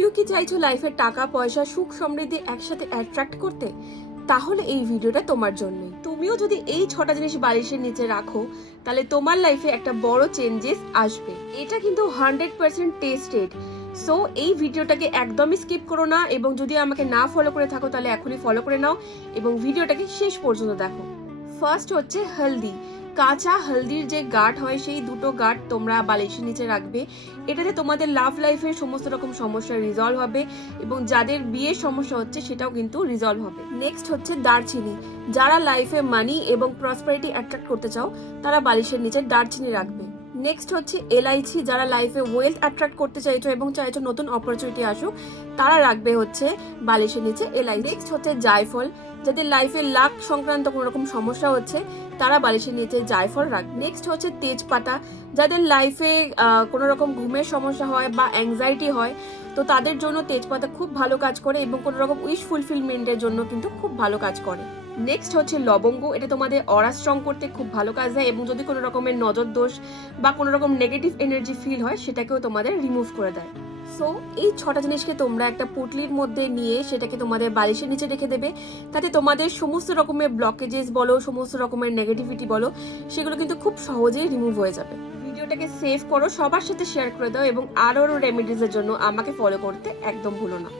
তুমিও কি চাইছো লাইফে টাকা পয়সা সুখ সমৃদ্ধি একসাথে অ্যাট্রাক্ট করতে? তাহলে এই ভিডিওটা তোমার জন্যই। তুমিও যদি এই 6টা জিনিস বালিশের নিচে রাখো তাহলে তোমার লাইফে একটা বড় চেঞ্জেস আসবে। এটা কিন্তু 100% টেস্টেড। সো এই ভিডিওটাকে একদমই স্কিপ করো না, এবং যদি আমাকে না ফলো করে থাকো তাহলে এখনই ফলো করে নাও এবং ভিডিওটাকে শেষ পর্যন্ত দেখো। ফার্স্ট হচ্ছে হলদি। কাঁচা হলদির যে গাঁট হয় সেই 2টো গাঁট তোমরা বালিশের নিচে রাখবে। এটাতে তোমাদের লাভ লাইফের সমস্ত রকম সমস্যা রিজলভ হবে এবং যাদের বিয়ের সমস্যা হচ্ছে সেটাও কিন্তু রিজলভ হবে। নেক্সট হচ্ছে দারচিনি। যারা লাইফে মানি এবং প্রসপারিটি অ্যাট্রাক্ট করতে চাও তারা বালিশের নিচে দারচিনি রাখবে। নেক্সট হচ্ছে এলাইচি। যারা লাইফে ওয়েলথ অ্যাট্রাক্ট করতে চাইছো এবং চাইছো নতুন অপরচুনিটি আসুক তারা রাখবে হচ্ছে বালিশের নিচে এলাইচি। নেক্সট হচ্ছে জায়ফল। যাদের লাইফে লাক সংক্রান্ত কোনো রকম সমস্যা হচ্ছে তারা বালিশের নিচে জায়ফল রাখবে। নেক্সট হচ্ছে তেজপাতা। যাদের লাইফে কোনো রকম ঘুমের সমস্যা হয় বা অ্যাংজাইটি হয় তো তাদের জন্য তেজপাতা খুব ভালো কাজ করে এবং কোনো রকম উইশ ফুলফিলমেন্টের জন্য কিন্তু খুব ভালো কাজ করে। নেক্সট হচ্ছে লবঙ্গ। এটা তোমাদের অরা স্ট্রং করতে খুব ভালো কাজ দেয় এবং যদি কোনো রকমের নজর দোষ বা কোনো রকম নেগেটিভ এনার্জি ফিল হয় সেটাকেও তোমাদের রিমুভ করে দেয়। সো এই 6টা জিনিসকে তোমরা একটা পুটলির মধ্যে নিয়ে সেটাকে তোমাদের বালিশের নিচে রেখে দেবে। তাতে তোমাদের সমস্ত রকমের ব্লকেজেস বলো, সমস্ত রকমের নেগেটিভিটি বলো, সেগুলো কিন্তু খুব সহজেই রিমুভ হয়ে যাবে। ভিডিওটাকে সেভ করো, সবার সাথে শেয়ার করে দাও এবং আরো রেমেডিজের জন্য আমাকে ফলো করতে একদম ভুলো না।